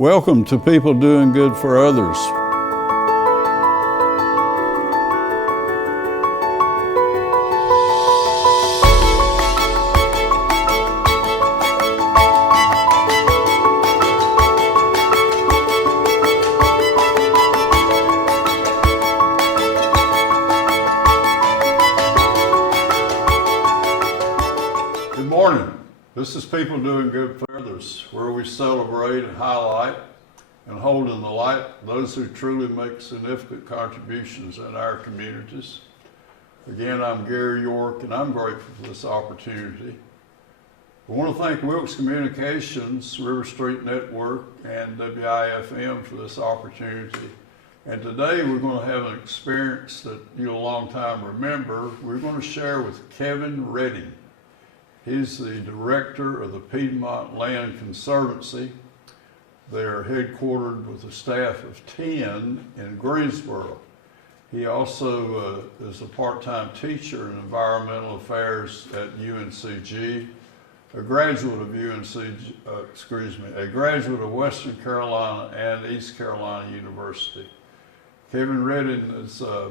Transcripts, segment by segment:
Welcome to People Doing Good for Others. Good morning. This is People Doing Good for Others, where we celebrate and highlight and hold in the light those who truly make significant contributions in our communities. Again, I'm Gary York, and I'm grateful for this opportunity. I want to thank Wilkes Communications, River Street Network, and WIFM for this opportunity. And today we're going to have an experience that you'll a long time remember. We're going to share with Kevin Redding. He's the director of the Piedmont Land Conservancy. They're headquartered with a staff of 10 in Greensboro. He also is a part-time teacher in environmental affairs at UNCG, a graduate of a graduate of Western Carolina and East Carolina University. Kevin Redding is a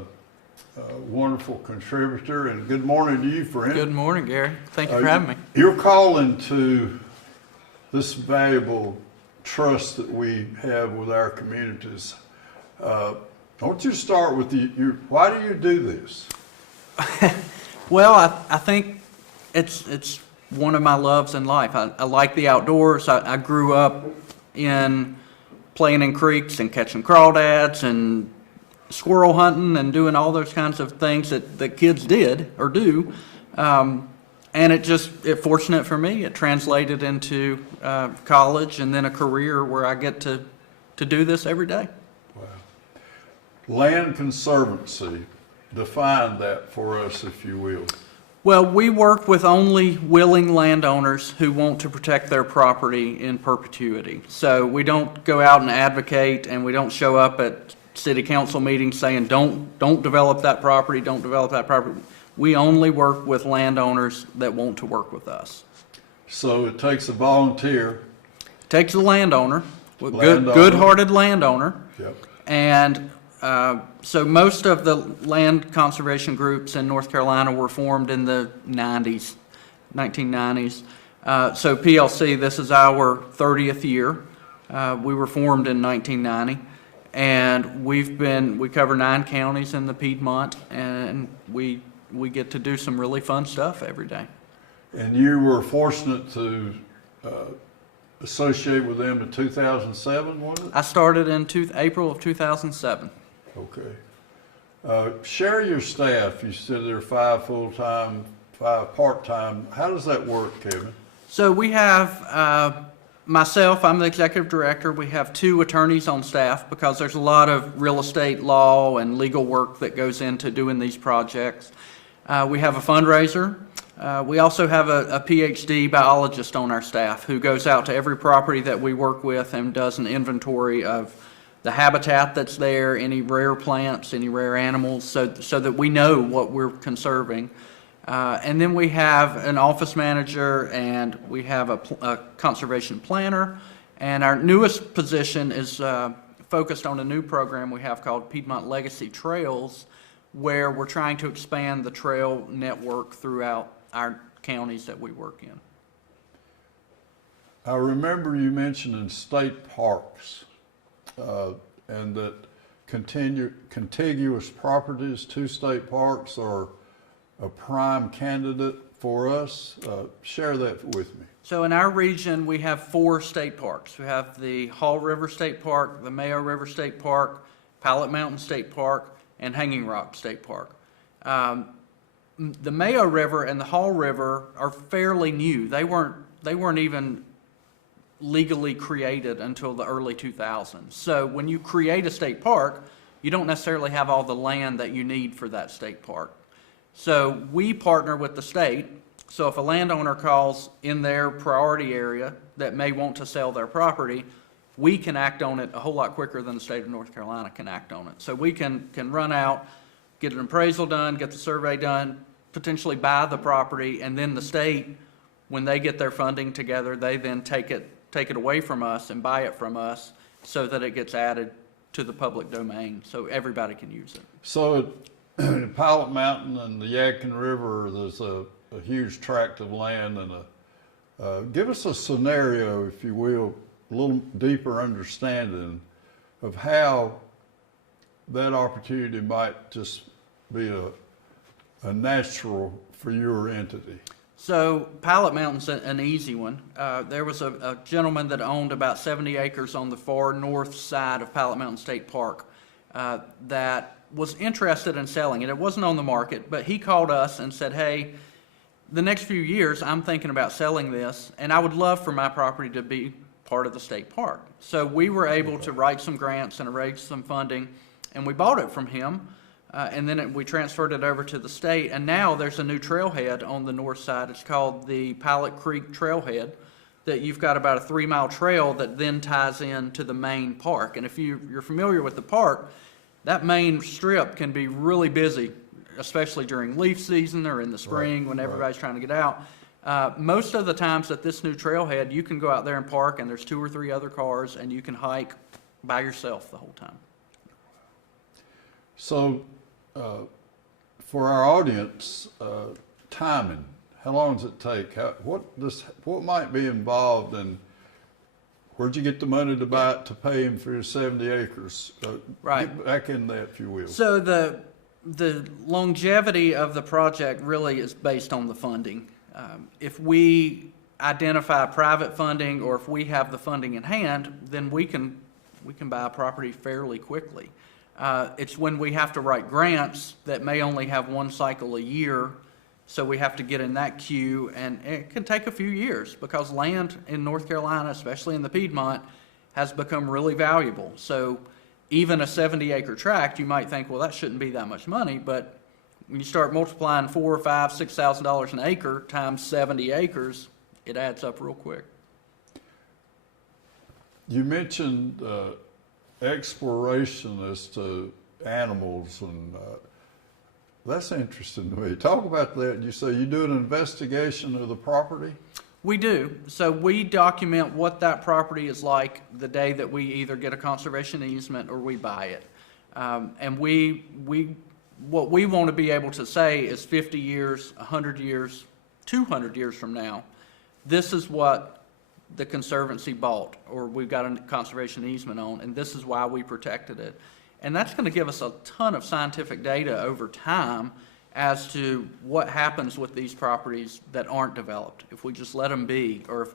wonderful contributor, and good morning to you, friend. Good morning, Gary. Thank you for having me. You're calling to this valuable trust that we have with our communities. I want you to start with why do you do this? Well, I think it's one of my loves in life. I like the outdoors. I grew up in playing in creeks and catching crawdads and squirrel hunting and doing all those kinds of things that kids did or do. And it fortunate for me, it translated into college and then a career where I get to do this every day. Wow. Land Conservancy, define that for us, if you will. Well, we work with only willing landowners who want to protect their property in perpetuity. So we don't go out and advocate, and we don't show up at city council meetings saying, don't develop that property, don't develop that property. We only work with landowners that want to work with us. So it takes a volunteer. It takes a landowner, good-hearted landowner. Yep. And so most of the land conservation groups in North Carolina were formed in the 1990s. So PLC, this is our 30th year. We were formed in 1990. And we cover 9 counties in the Piedmont, and we get to do some really fun stuff every day. And you were fortunate to associate with them in 2007, was it? I started in April of 2007. Okay. Share your staff. You said there are 5 full-time, 5 part-time. How does that work, Kevin? So we have myself, I'm the executive director. We have 2 attorneys on staff because there's a lot of real estate law and legal work that goes into doing these projects. We have a fundraiser. We also have a PhD biologist on our staff who goes out to every property that we work with and does an inventory of the habitat that's there, any rare plants, any rare animals, so that we know what we're conserving. And then we have an office manager, and we have a conservation planner. And our newest position is focused on a new program we have called Piedmont Legacy Trails, where we're trying to expand the trail network throughout our counties that we work in. I remember you mentioning state parks and that contiguous properties to state parks are a prime candidate for us. Share that with me. So in our region, we have 4 state parks. We have the Hall River State Park, the Mayo River State Park, Pilot Mountain State Park, and Hanging Rock State Park. The Mayo River and the Hall River are fairly new. They weren't even legally created until the early 2000s. So when you create a state park, you don't necessarily have all the land that you need for that state park. So we partner with the state. So if a landowner calls in their priority area that may want to sell their property, we can act on it a whole lot quicker than the state of North Carolina can act on it. So we can run out, get an appraisal done, get the survey done, potentially buy the property, and then the state, when they get their funding together, they then take it take it away from us and buy it from us so that it gets added to the public domain, so everybody can use it. So at Pilot Mountain and the Yadkin River, there's a huge tract of land, and give us a scenario, if you will, a little deeper understanding of how that opportunity might just be a natural for your entity. So Pilot Mountain's an easy one. There was a gentleman that owned about 70 acres on the far north side of Pilot Mountain State Park that was interested in selling it. It wasn't on the market, but he called us and said, hey, the next few years I'm thinking about selling this, and I would love for my property to be part of the state park. So we were able to write some grants and arrange some funding, and we bought it from him. And then we transferred it over to the state, and now there's a new trailhead on the north side. It's called the Pilot Creek Trailhead, that you've got about a 3-mile trail that then ties in to the main park. And if you're familiar with the park, that main strip can be really busy, especially during leaf season or in the spring when everybody's trying to get out. Most of the times at this new trailhead, you can go out there and park, and there's 2 or 3 other cars, and you can hike by yourself the whole time. So, for our audience, timing, how long does it take? What might be involved, and where'd you get the money to buy it, to pay him for your 70 acres? Right. Get back in that, if you will. So the longevity of the project really is based on the funding. If we identify private funding, or if we have the funding in hand, then we can buy a property fairly quickly. It's when we have to write grants that may only have one cycle a year, so we have to get in that queue, and it can take a few years because land in North Carolina, especially in the Piedmont, has become really valuable. So even a 70-acre tract, you might think, well, that shouldn't be that much money, but when you start multiplying $4,000, $5,000, $6,000 an acre times 70 acres, it adds up real quick. You mentioned exploration as to animals, and that's interesting to me. Talk about that. You say you do an investigation of the property? We do. So we document what that property is like the day that we either get a conservation easement or we buy it. And what we want to be able to say is 50 years, 100 years, 200 years from now, this is what the Conservancy bought, or we've got a conservation easement on, and this is why we protected it. And that's going to give us a ton of scientific data over time as to what happens with these properties that aren't developed, if we just let them be, or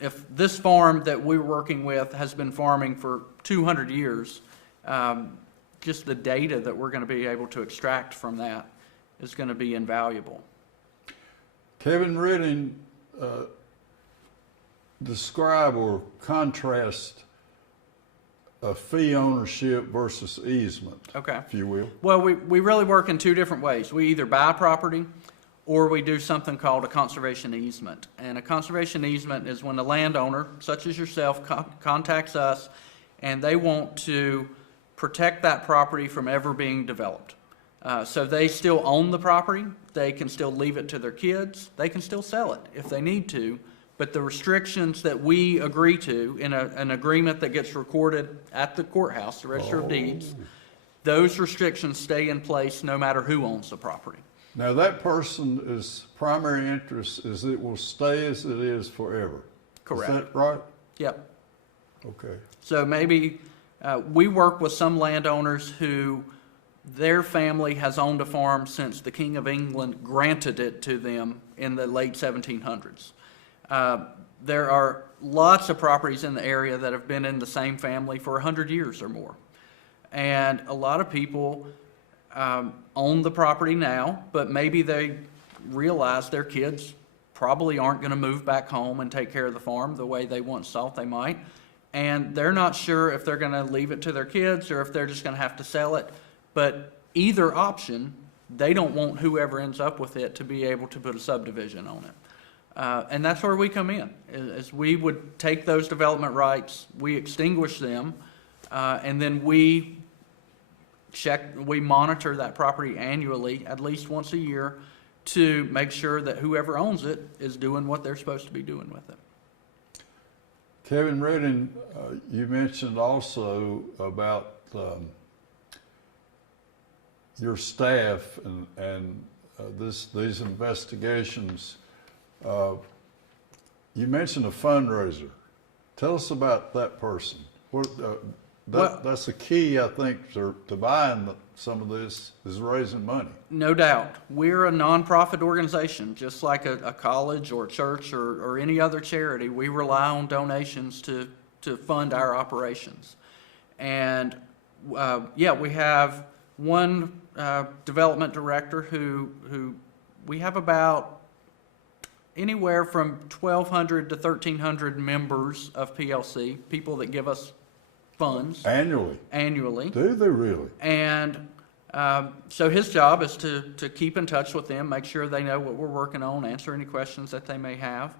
if this farm that we're working with has been farming for 200 years, just the data that we're going to be able to extract from that is going to be invaluable. Kevin Redding, describe or contrast a fee ownership versus easement, Okay. if you will. Well, we really work in 2 different ways. We either buy property or we do something called a conservation easement. And a conservation easement is when a landowner, such as yourself, contacts us and they want to protect that property from ever being developed. So they still own the property, they can still leave it to their kids, they can still sell it if they need to, but the restrictions that we agree to in an agreement that gets recorded at the courthouse, the Register of Deeds, those restrictions stay in place no matter who owns the property. Now, that person's primary interest is it will stay as it is forever. Correct. Is that right? Yep. Okay. So maybe we work with some landowners who their family has owned a farm since the King of England granted it to them in the late 1700s. There are lots of properties in the area that have been in the same family for 100 years or more. And a lot of people own the property now, but maybe they realize their kids probably aren't going to move back home and take care of the farm the way they once thought they might. And they're not sure if they're going to leave it to their kids or if they're just going to have to sell it. But either option, they don't want whoever ends up with it to be able to put a subdivision on it. And that's where we come in, is we would take those development rights, we extinguish them, and then we monitor that property annually, at least once a year, to make sure that whoever owns it is doing what they're supposed to be doing with it. Kevin Redding, you mentioned also about your staff and these investigations. You mentioned a fundraiser. Tell us about that person. That's the key, I think, to buying some of this is raising money. No doubt. We're a nonprofit organization, just like a college or church or any other charity. We rely on donations to fund our operations. And we have one development director who we have about anywhere from 1,200 to 1,300 members of PLC, people that give us funds. Annually. Do they really? And so his job is to keep in touch with them, make sure they know what we're working on, answer any questions that they may have.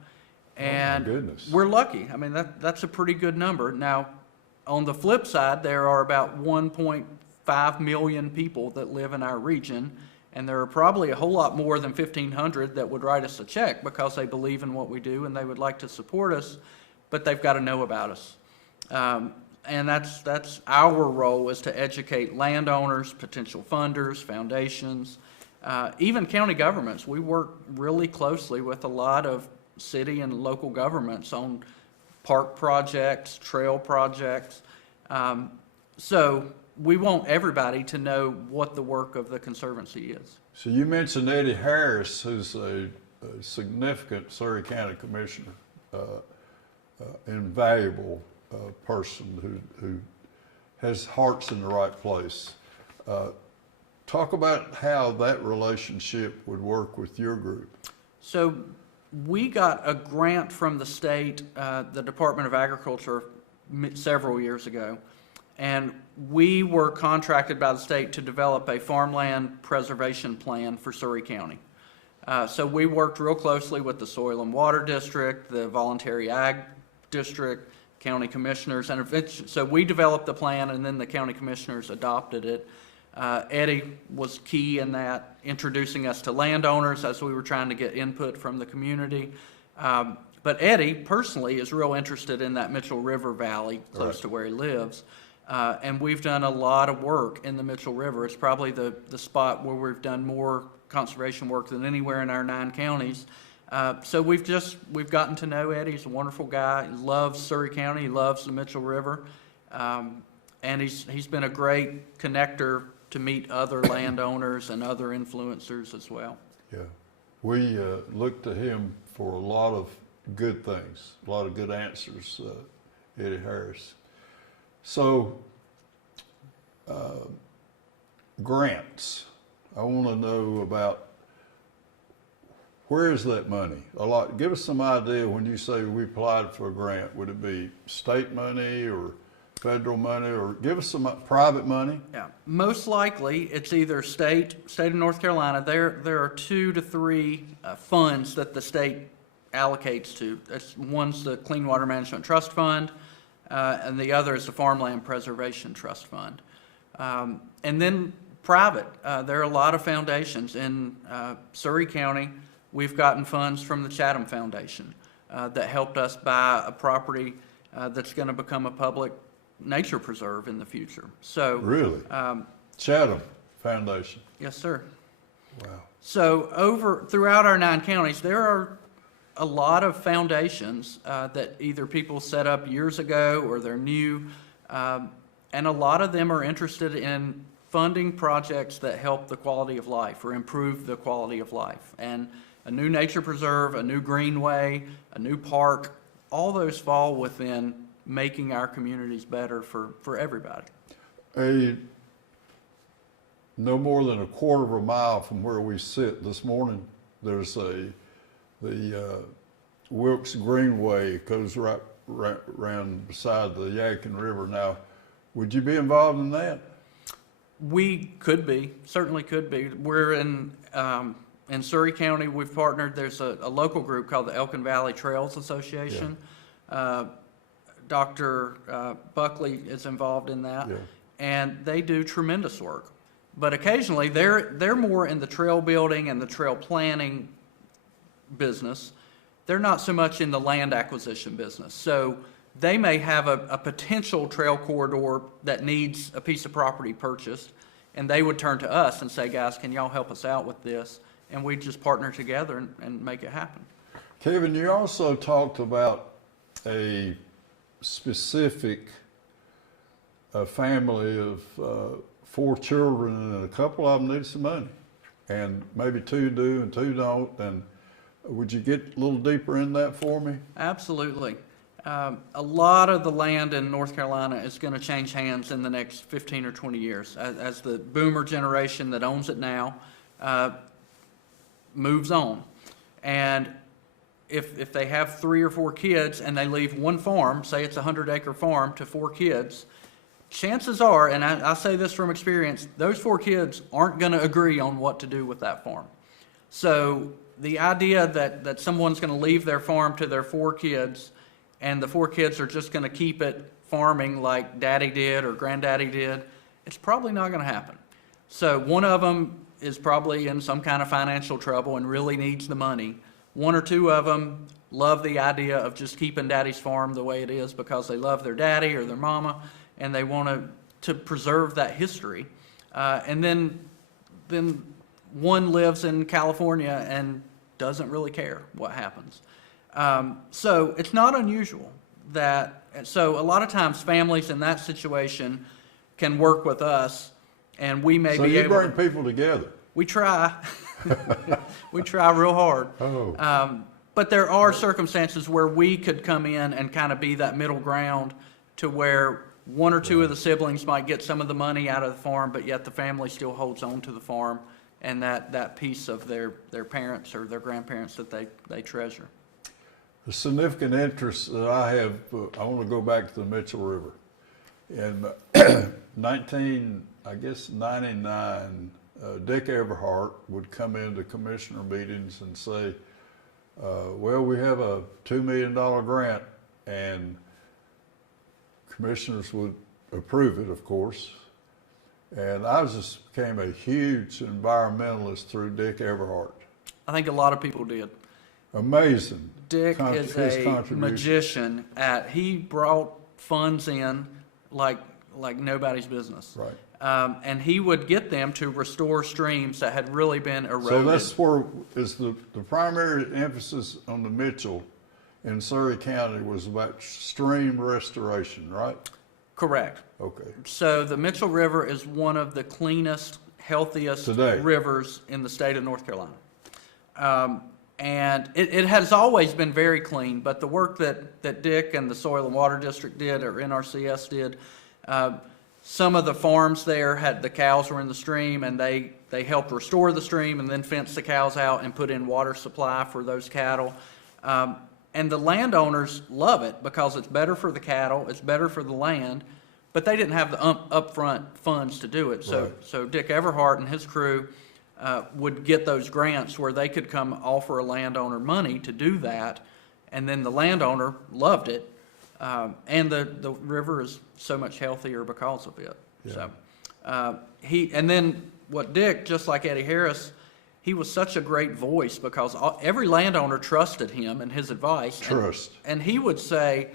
And oh my goodness. We're lucky. I mean, that's a pretty good number. Now, on the flip side, there are about 1.5 million people that live in our region, and there are probably a whole lot more than 1,500 that would write us a check because they believe in what we do and they would like to support us, but they've got to know about us. And that's our role, is to educate landowners, potential funders, foundations, even county governments. We work really closely with a lot of city and local governments on park projects, trail projects. So we want everybody to know what the work of the Conservancy is. So you mentioned Eddie Harris, who's a significant Surrey County Commissioner, invaluable person who has hearts in the right place. Talk about how that relationship would work with your group. So we got a grant from the state, the Department of Agriculture, several years ago, and we were contracted by the state to develop a farmland preservation plan for Surrey County. So we worked real closely with the Soil and Water District, the Voluntary Ag District, county commissioners, and so we developed the plan, and then the county commissioners adopted it. Eddie was key in that, introducing us to landowners as we were trying to get input from the community. But Eddie personally is real interested in that Mitchell River Valley, close to where he lives. And we've done a lot of work in the Mitchell River. It's probably the spot where we've done more conservation work than anywhere in our 9 counties. So we've gotten to know Eddie. He's a wonderful guy. He loves Surrey County. He loves the Mitchell River. And he's been a great connector to meet other landowners and other influencers as well. Yeah. We look to him for a lot of good things, a lot of good answers, Eddie Harris. So, grants. I want to know about, where is that money? Give us some idea when you say we applied for a grant. Would it be state money or federal money, or give us some private money? Yeah, most likely it's either state of North Carolina. There are 2 to 3 funds that the state allocates to. One's the Clean Water Management Trust Fund, and the other is the Farmland Preservation Trust Fund. And then private. There are a lot of foundations in Surrey County. We've gotten funds from the Chatham Foundation that helped us buy a property that's going to become a public nature preserve in the future. So really, Chatham Foundation. Yes, sir. Wow. So throughout our 9 counties, there are a lot of foundations that either people set up years ago or they're new, and a lot of them are interested in funding projects that help the quality of life or improve the quality of life. And a new nature preserve, a new greenway, a new park, all those fall within making our communities better for everybody. No more than a quarter of a mile from where we sit this morning, there's the Wilkes Greenway goes right around beside the Elkin River. Now, would you be involved in that? We could be, certainly could be. We're in Surrey County. We've partnered. There's a local group called the Elkin Valley Trails Association. Yeah. Dr. Buckley is involved in that, and they do tremendous work. But occasionally, they're more in the trail building and the trail planning business. They're not so much in the land acquisition business. So they may have a potential trail corridor that needs a piece of property purchased, and they would turn to us and say, guys, can y'all help us out with this? And we'd just partner together and make it happen. Kevin, you also talked about a specific family of 4 children, and a couple of them need some money, and maybe 2 do and 2 don't. And would you get a little deeper in that for me? Absolutely. A lot of the land in North Carolina is going to change hands in the next 15 or 20 years as the boomer generation that owns it now moves on. And if they have 3 or 4 kids and they leave one farm, say it's a 100-acre farm, to 4 kids, chances are, and I say this from experience, those 4 kids aren't going to agree on what to do with that farm. So the idea that someone's going to leave their farm to their 4 kids, and the 4 kids are just going to keep it farming like daddy did or granddaddy did, it's probably not going to happen. So one of them is probably in some kind of financial trouble and really needs the money. 1 or 2 of them love the idea of just keeping daddy's farm the way it is because they love their daddy or their mama, and they want to preserve that history. And then one lives in California and doesn't really care what happens. So it's not unusual so a lot of times families in that situation can work with us, and we may be able to. So you bring people together? We try. We try real hard. Oh. But there are circumstances where we could come in and kind of be that middle ground to where 1 or 2 of the siblings might get some of the money out of the farm, but yet the family still holds on to the farm and that piece of their parents or their grandparents that they treasure. The significant interest that I have, I want to go back to the Mitchell River. In 1999, Dick Everhart would come into commissioner meetings and say, well, we have a $2 million grant, and commissioners would approve it, of course. And I became a huge environmentalist through Dick Everhart. I think a lot of people did. Amazing. Dick is a magician. He brought funds in like nobody's business. Right. And he would get them to restore streams that had really been eroded. So that's where is the primary emphasis on the Mitchell in Surrey County was about stream restoration, right? Correct. Okay. So the Mitchell River is one of the cleanest, healthiest rivers in the state of North Carolina. And it has always been very clean, but the work that Dick and the Soil and Water District did, or NRCS did, some of the farms there the cows were in the stream, and they helped restore the stream and then fence the cows out and put in water supply for those cattle. And the landowners love it because it's better for the cattle, it's better for the land, but they didn't have the upfront funds to do it. Right. So Dick Everhart and his crew would get those grants where they could come offer a landowner money to do that, and then the landowner loved it, and the river is so much healthier because of it. Yeah. So and then what Dick, just like Eddie Harris, he was such a great voice because every landowner trusted him and his advice. And he would say,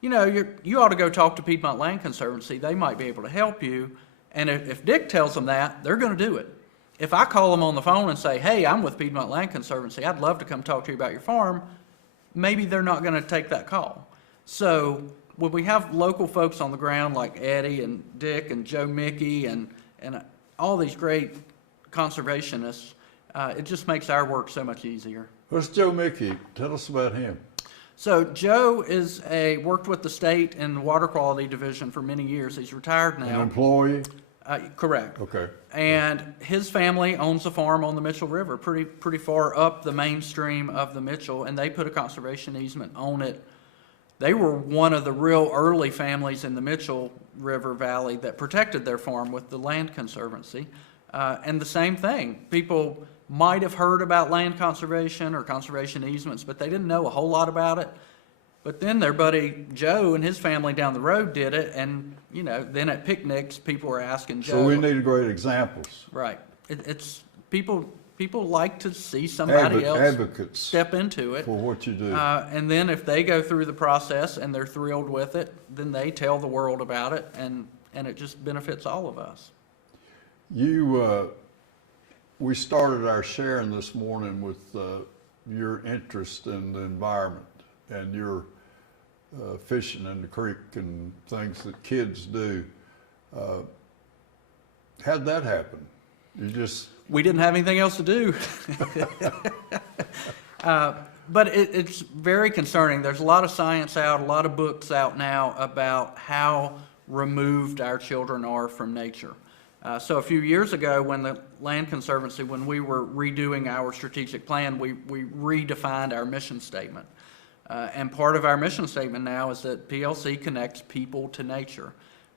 you ought to go talk to Piedmont Land Conservancy. They might be able to help you. And if Dick tells them that, they're going to do it. If I call them on the phone and say, hey, I'm with Piedmont Land Conservancy, I'd love to come talk to you about your farm, maybe they're not going to take that call. So when we have local folks on the ground like Eddie and Dick and Joe Mickey and all these great conservationists, it just makes our work so much easier. What's Joe Mickey? Tell us about him. So Joe worked with the state in the water quality division for many years. He's retired now. An employee? Correct. Okay. And his family owns a farm on the Mitchell River, pretty far up the mainstream of the Mitchell, and they put a conservation easement on it. They were one of the real early families in the Mitchell River Valley that protected their farm with the Land Conservancy. And the same thing, people might have heard about land conservation or conservation easements, but they didn't know a whole lot about it. But then their buddy Joe and his family down the road did it, and then at picnics, people were asking Joe. So we need great examples. Right. It's people people like to see somebody else Advocates step into it. for what you do. And then if they go through the process and they're thrilled with it, then they tell the world about it, and it just benefits all of us. We started our sharing this morning with your interest in the environment and your fishing in the creek and things that kids do. How'd that happen? We didn't have anything else to do. But it's very concerning. There's a lot of science out, a lot of books out now about how removed our children are from nature. So a few years ago, when the Land Conservancy, when we were redoing our strategic plan, we redefined our mission statement. And part of our mission statement now is that PLC connects people to nature.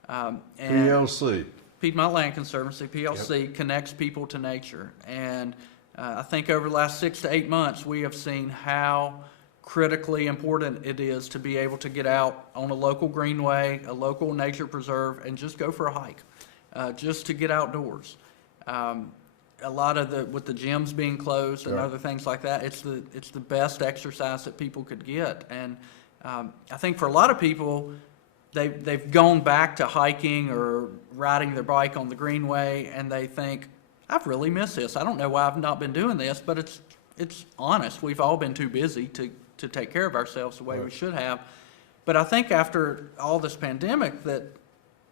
And PLC. Piedmont Land Conservancy, PLC, connects people to nature. And I think over the last 6 to 8 months, we have seen how critically important it is to be able to get out on a local greenway, a local nature preserve, and just go for a hike, just to get outdoors. A lot of with the gyms being closed and other things like that, it's the best exercise that people could get. And I think for a lot of people, they've gone back to hiking or riding their bike on the greenway, and they think, I've really missed this. I don't know why I've not been doing this, but it's honest. We've all been too busy to take care of ourselves the way we should have. But I think after all this pandemic that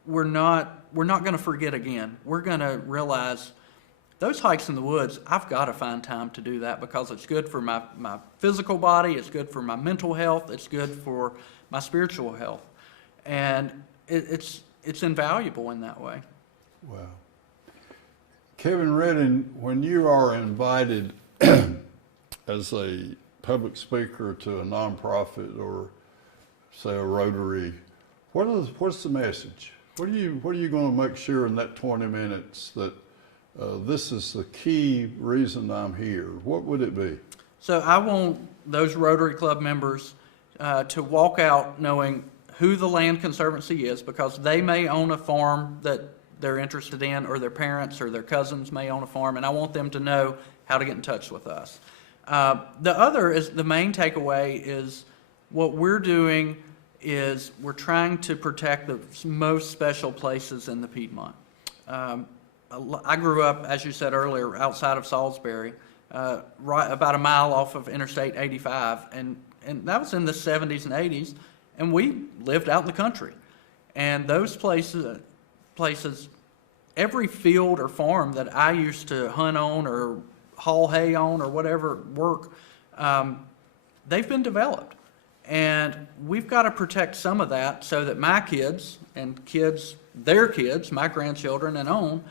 we're not going to forget again. We're going to realize those hikes in the woods, I've got to find time to do that because it's good for my physical body, it's good for my mental health, it's good for my spiritual health. And it's invaluable in that way. Wow. Kevin Redding, when you are invited as a public speaker to a nonprofit or say a Rotary, what's the message? What are you going to make sure in that 20 minutes that this is the key reason I'm here? What would it be? So I want those Rotary Club members to walk out knowing who the Land Conservancy is, because they may own a farm that they're interested in, or their parents or their cousins may own a farm, and I want them to know how to get in touch with us. The other is, the main takeaway is what we're doing is we're trying to protect the most special places in the Piedmont. I grew up, as you said earlier, outside of Salisbury, right about a mile off of Interstate 85, and that was in the 70s and 80s, and we lived out in the country. And those places, every field or farm that I used to hunt on or haul hay on or whatever work, they've been developed. And we've got to protect some of that so that my kids and their kids, my grandchildren and own,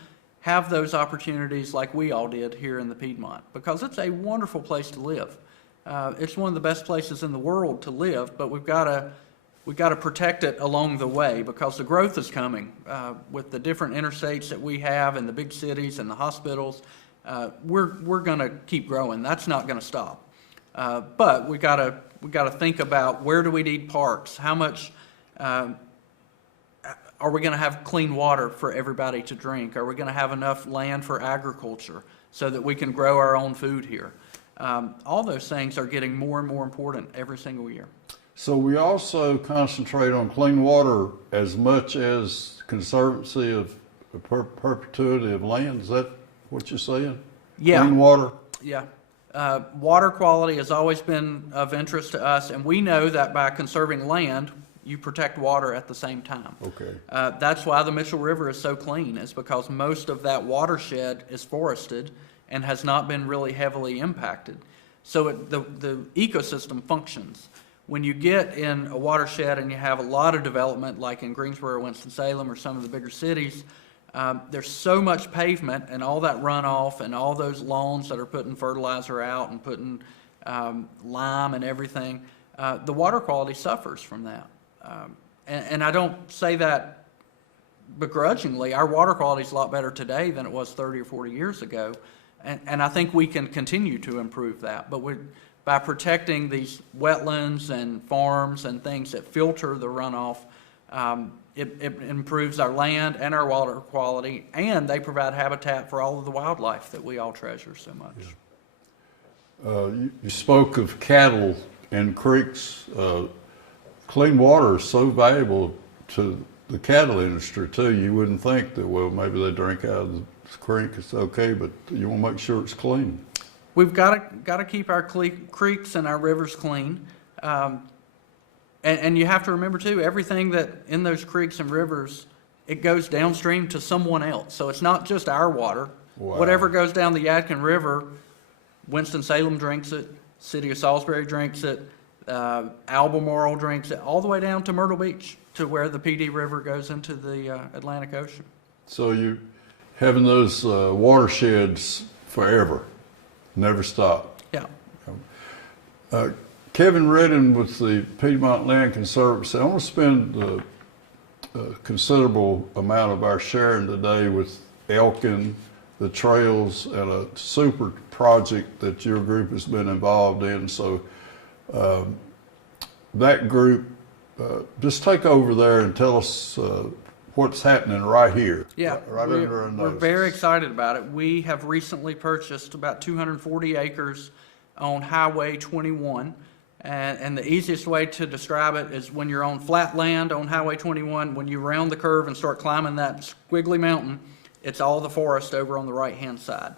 have those opportunities like we all did here in the Piedmont, because it's a wonderful place to live. It's one of the best places in the world to live, but we've got to protect it along the way, because the growth is coming with the different interstates that we have and the big cities and the hospitals. We're going to keep growing. That's not going to stop. But we got to think about, where do we need parks? How much are we going to have clean water for everybody to drink? Are we going to have enough land for agriculture so that we can grow our own food here? All those things are getting more and more important every single year. So we also concentrate on clean water as much as conservancy of perpetuity of land. Is that what you're saying? Yeah. Clean water? Yeah. Water quality has always been of interest to us, and we know that by conserving land, you protect water at the same time. Okay. That's why the Mitchell River is so clean, is because most of that watershed is forested and has not been really heavily impacted. So the ecosystem functions. When you get in a watershed and you have a lot of development, like in Greensboro, Winston-Salem, or some of the bigger cities, there's so much pavement and all that runoff and all those lawns that are putting fertilizer out and putting lime and everything, the water quality suffers from that. And I don't say that begrudgingly. Our water quality is a lot better today than it was 30 or 40 years ago, and I think we can continue to improve that. But by protecting these wetlands and farms and things that filter the runoff, It improves our land and our water quality, and they provide habitat for all of the wildlife that we all treasure so much. You spoke of cattle and creeks. Clean water is so valuable to the cattle industry too. You wouldn't think that, well, maybe they drink out of the creek, it's okay, but you want to make sure it's clean. We've got to keep our creeks and our rivers clean. And you have to remember too, everything that in those creeks and rivers, it goes downstream to someone else. So it's not just our water. Wow. Whatever goes down the Yadkin River, Winston-Salem drinks it, City of Salisbury drinks it, Albemarle drinks it, all the way down to Myrtle Beach, to where the PD River goes into the Atlantic Ocean. So you having those watersheds forever, never stop. Yeah. Kevin Redden with the Piedmont Land Conservancy. I want to spend a considerable amount of our sharing today with Elkin, the trails, and a super project that your group has been involved in. So that group, just take over there and tell us what's happening right here. Yeah, right under our we're noses. very excited about it. We have recently purchased about 240 acres on Highway 21. And the easiest way to describe it is when you're on flat land on Highway 21, when you round the curve and start climbing that squiggly mountain, it's all the forest over on the right-hand side.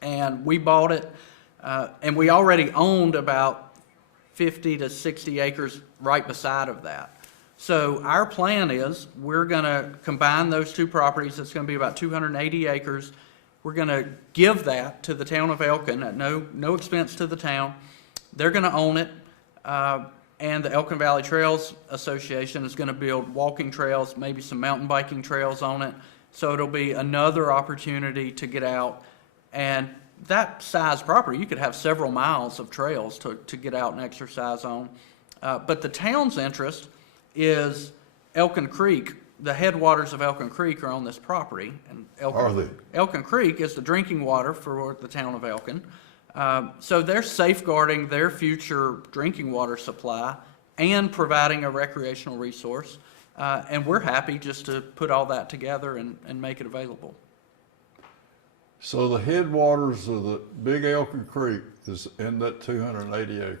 And we bought it, and we already owned about 50 to 60 acres right beside of that. So our plan is we're going to combine those two properties. It's going to be about 280 acres. We're going to give that to the town of Elkin at no expense to the town. They're going to own it, and the Elkin Valley Trails Association is going to build walking trails, maybe some mountain biking trails on it. So it'll be another opportunity to get out. And that size property, you could have several miles of trails to get out and exercise on. But the town's interest is Elkin Creek. The headwaters of Elkin Creek are on this property. And Elkin Creek is the drinking water for the town of Elkin. So they're safeguarding their future drinking water supply and providing a recreational resource. And we're happy just to put all that together and make it available. So the headwaters of the Big Elkin Creek is in that 280 acres.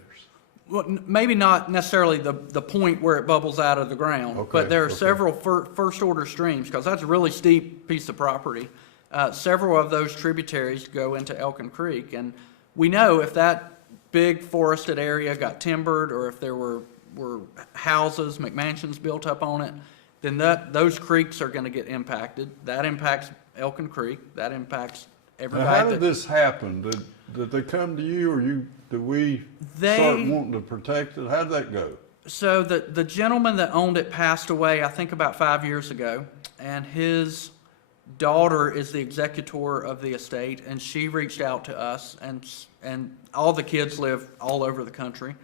Well, maybe not necessarily the point where it bubbles out of the ground, Okay, but there are okay. several first order streams, because that's a really steep piece of property. Several of those tributaries go into Elkin Creek, and we know if that big forested area got timbered, or if there were houses, McMansions built up on it, then those creeks are going to get impacted. That impacts Elkin Creek. That impacts everybody. Now, how did this happen? Did they come to you, or did we start wanting to protect it? How did that go? So the gentleman that owned it passed away, I think about 5 years ago, and his daughter is the executor of the estate, and she reached out to us, and all the kids live all over the country,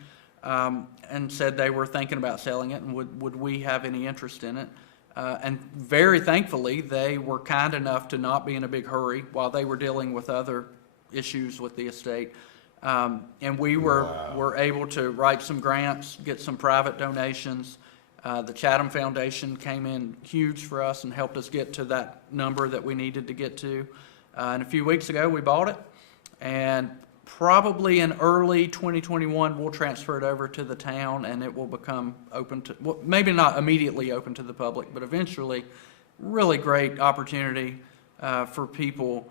and said they were thinking about selling it, and would we have any interest in it? And very thankfully, they were kind enough to not be in a big hurry while they were dealing with other issues with the estate. And we were able to write some grants, get some private donations. The Chatham Foundation came in huge for us and helped us get to that number that we needed to get to. And a few weeks ago, we bought it. And probably in early 2021, we'll transfer it over to the town, and it will become open to, well, maybe not immediately open to the public, but eventually really great opportunity for people.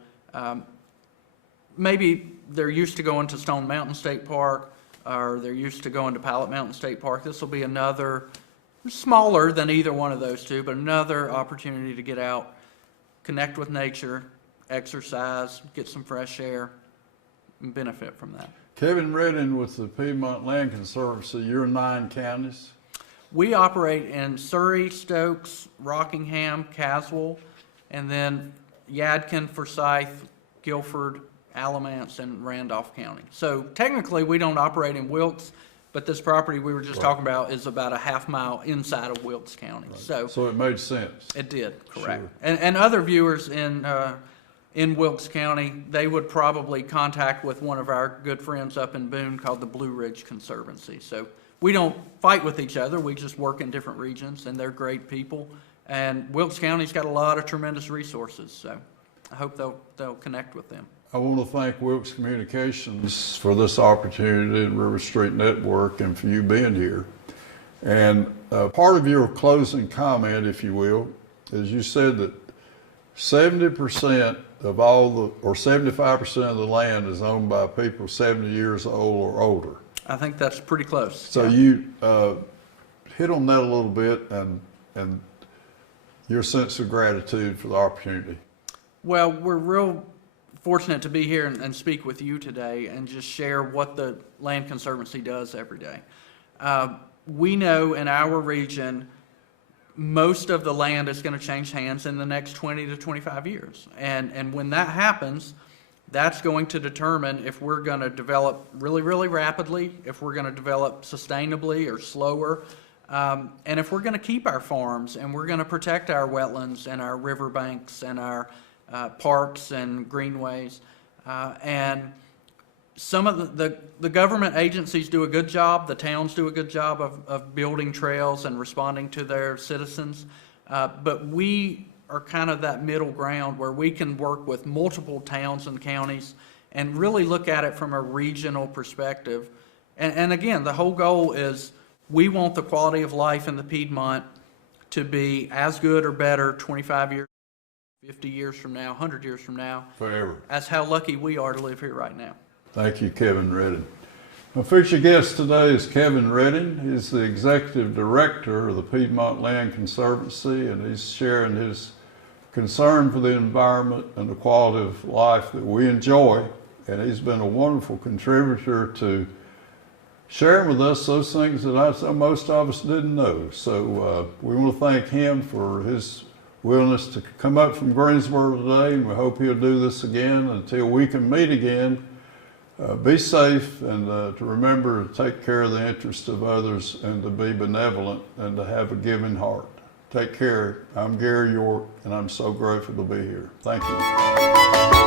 Maybe they're used to going to Stone Mountain State Park, or they're used to going to Pilot Mountain State Park. This will be another, smaller than either one of those two, but another opportunity to get out, connect with nature, exercise, get some fresh air, and benefit from that. Kevin Redden with the Piedmont Land Conservancy, you're in 9 counties? We operate in Surrey, Stokes, Rockingham, Caswell, and then Yadkin, Forsyth, Guilford, Alamance, and Randolph County. So technically, we don't operate in Wilkes, but this property we were just talking about is about a half-mile inside of Wilkes County. Right. So it made sense. It did, correct. Sure. And other viewers in Wilkes County, they would probably contact with one of our good friends up in Boone called the Blue Ridge Conservancy. So we don't fight with each other. We just work in different regions, and they're great people. And Wilkes County's got a lot of tremendous resources, so I hope they'll connect with them. I want to thank Wilkes Communications for this opportunity and River Street Network and for you being here. And part of your closing comment, if you will, is you said that 70% of all the, or 75% of the land is owned by people 70 years old or older. I think that's pretty close. So yeah. you hit on that a little bit and your sense of gratitude for the opportunity. Well, we're real fortunate to be here and speak with you today and just share what the Land Conservancy does every day. We know in our region, most of the land is going to change hands in the next 20 to 25 years. And when that happens, that's going to determine if we're going to develop really, really rapidly, if we're going to develop sustainably or slower, and if we're going to keep our farms and we're going to protect our wetlands and our riverbanks and our parks and greenways. And some of the government agencies do a good job, the towns do a good job of building trails and responding to their citizens. But we are kind of that middle ground where we can work with multiple towns and counties and really look at it from a regional perspective. And again, the whole goal is we want the quality of life in the Piedmont to be as good or better 25 years, 50 years from now, 100 years from now. Forever. As how lucky we are to live here right now. Thank you, Kevin Redding. My featured guest today is Kevin Redding. He's the Executive Director of the Piedmont Land Conservancy, and he's sharing his concern for the environment and the quality of life that we enjoy. And he's been a wonderful contributor to sharing with us those things that most of us didn't know. So we want to thank him for his willingness to come up from Greensboro today, and we hope he'll do this again. Until we can meet again, be safe, and to remember to take care of the interests of others and to be benevolent and to have a giving heart. Take care. I'm Gary York, and I'm so grateful to be here. Thank you.